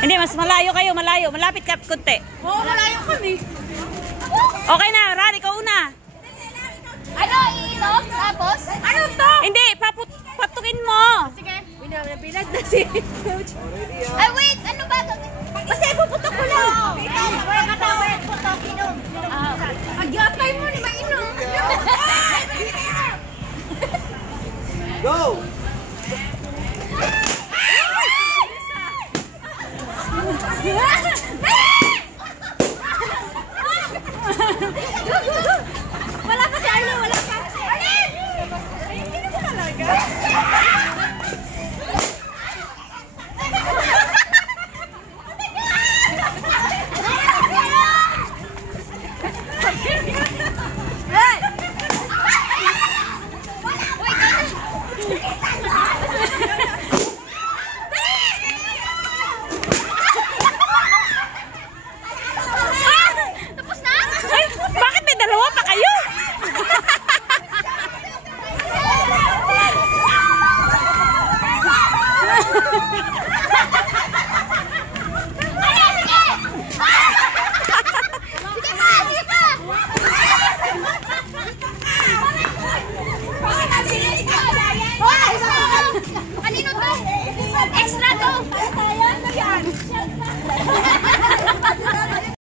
Hindi, mas malayo kayo, malayo. Malapit ka kunti. Oo, malayo kami. Okay na, Ran, ikaw una. Ano, iinom? Tapos? Ano to? Hindi, patukin mo. Sige. Binag na si Coach. Ay, wait! Ano ba ito? Kasi puputok ko lang. Wala ka tao, putok, inom. Magyatay mo, ni mainom. Go! Ah!